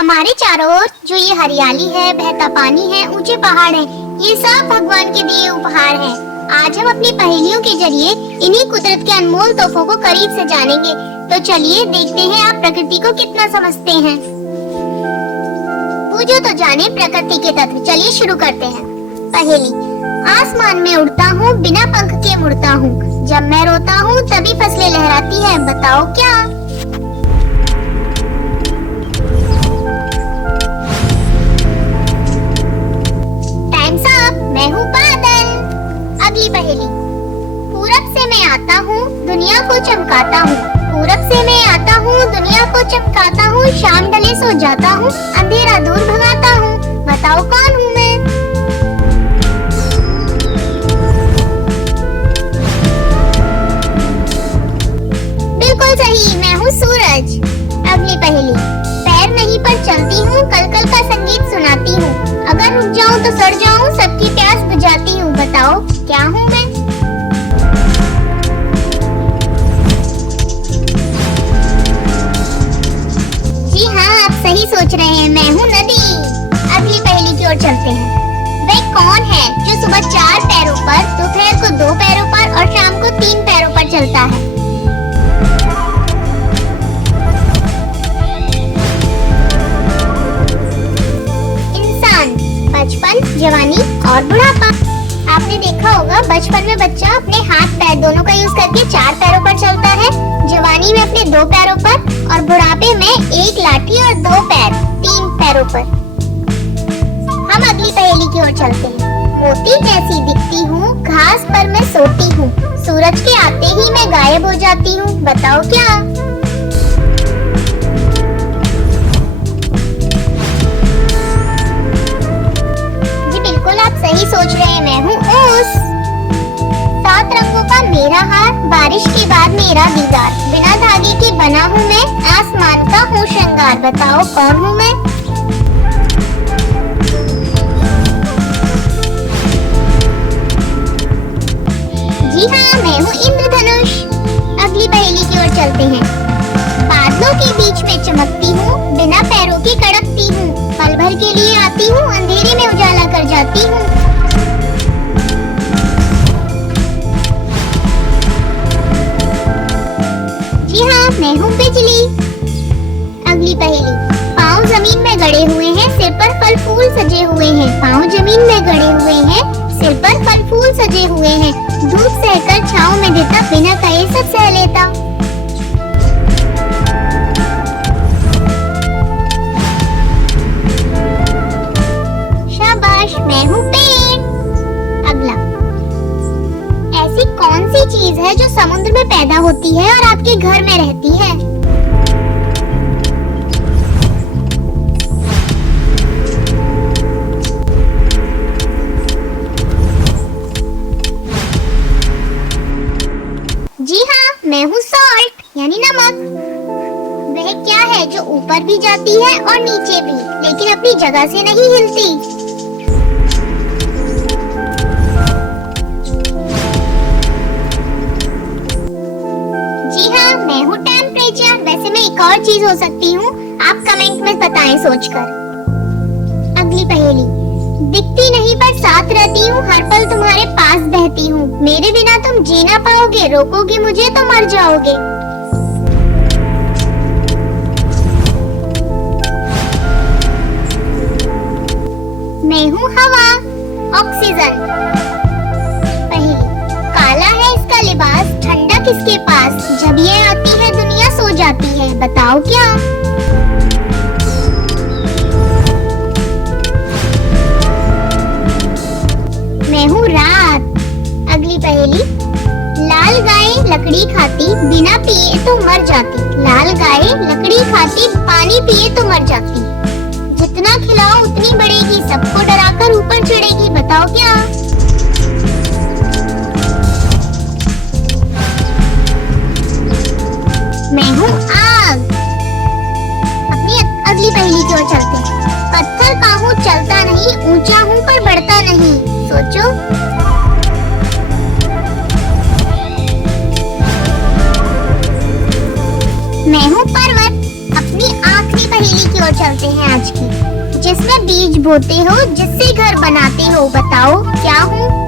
हमारे चारों ओर जो ये हरियाली है, बहता पानी है, ऊंचे पहाड़ है, ये सब भगवान के दिए उपहार हैं। आज हम अपनी पहेलियों के जरिए इन्हीं कुदरत के अनमोल तोहफों को करीब से जानेंगे। तो चलिए देखते हैं आप प्रकृति को कितना समझते हैं। पूछो तो जाने प्रकृति के तत्व। चलिए शुरू करते हैं। पहेली। आसमान में उड़ता हूँ, बिना पंख के मुड़ता हूँ, जब मैं रोता हूँ तभी फसलें लहराती है, बताओ क्या? Times up. मैं हूँ बादल। अगली पहेली। पूरब से मैं आता हूँ, दुनिया को चमकाता हूँ। पूरब से मैं आता हूँ, दुनिया को चमकाता हूँ, शाम ढले सो जाता हूँ, अंधेरा दूर भगाता हूँ, बताओ कौन हूँ मैं? बिल्कुल सही, मैं हूँ सूरज। अगली पहेली। पैर नहीं पर चलती हूँ, कल कल का संगीत सुनाती हूँ, अगर रुक जाऊँ तो सड़ जाऊँ, सबकी प्यास बुझाती हूँ, बताओ क्या हूँ मैं? जी हाँ, आप सही सोच रहे हैं, मैं हूँ नदी। अगली पहेली की ओर चलते हैं। वह कौन है जो सुबह 4 पैरों पर, दोपहर को 2 पैरों पर और शाम को 3 पैरों पर चलता है? इंसान, बचपन, जवानी और बुढ़ापा। आपने देखा होगा बचपन में बच्चा अपने हाथ पैर दोनों का यूज करके 4 पैरों पर चलता है, जवानी में अपने 2 पैरों पर और बुढ़ापे में 1 लाठी और 2 पैर 3 पैरों पर। हम अगली पहेली की ओर चलते हैं। मोती जैसी दिखती हूँ, घास पर मैं सोती हूँ, सूरज के आते ही मैं गायब हो जाती हूँ, बताओ क्या? जी बिल्कुल, आप सही सोच रहे हैं, मैं हूँ ओस। 7 रंगों का मेरा हार, बारिश के बाद मेरा दीदार, बिना धागे के बना हूँ मैं, आसमान का हूँ श्रृंगार, बताओ कौन हूँ मैं? जी हाँ, मैं हूँ इंद्रधनुष। अगली पहेली की ओर चलते हैं। बादलों के बीच में चमकती हूँ, बिना पैरों की कड़कती हूँ, पल भर के लिए आती हूँ, अंधेरे में उजाला कर जाती हूँ। जी हाँ, मैं हूँ बिजली। अगली पहेली। पाँव जमीन में गड़े हुए हैं, सिर पर फल फूल सजे हुए हैं, पाँव जमीन में गड़े हुए हैं, सिर पर फल फूल सजे हुए हैं, धूप सहकर छाँव में देता, बिना कहे सब सह लेता। शाबाश, मैं हूँ पेड़। अगला। ऐसी कौन सी चीज है जो समुद्र में पैदा होती है और आपके घर में रहती है? जी हाँ, मैं हूँ सॉल्ट यानी नमक। वह क्या है जो ऊपर भी जाती है और नीचे भी, लेकिन अपनी जगह से नहीं हिलती? जी हाँ, मैं हूँ टेम्परेचर। वैसे मैं एक और चीज हो सकती हूँ, आप कमेंट में बताएं सोचकर। अगली पहेली। दिखती नहीं पर साथ रहती हूँ, हर पल तुम्हारे पास बहती हूँ, मेरे बिना तुम जी ना पाओगे, रोकोगे मुझे तो मर जाओगे। मैं हूँ हवा, ऑक्सीजन। पहेली। काला है इसका लिबास, ठंडा किसके पास, जब ये आती है दुनिया सो जाती है, बताओ क्या? मैं हूँ रात। अगली पहेली। लाल गाय लकड़ी खाती, बिना पिए तो मर जाती, लाल गाय लकड़ी खाती, पानी पिए तो मर जाती, जितना खिलाओ उतनी बढ़ेगी, सबको डराकर ऊपर चढ़ेगी, बताओ क्या? मैं हूँ आग। अपनी अगली पहेली की ओर चलते हैं। पत्थर का हूँ, चलता नहीं, ऊंचा हूँ पर बढ़ता नहीं, सोचो। मैं हूँ पर्वत। अपनी आखिरी पहेली की ओर ओर चलते हैं आज की, जिसमें बीज बोते हो जिससे घर बनाते हो। बताओ क्या हूँ?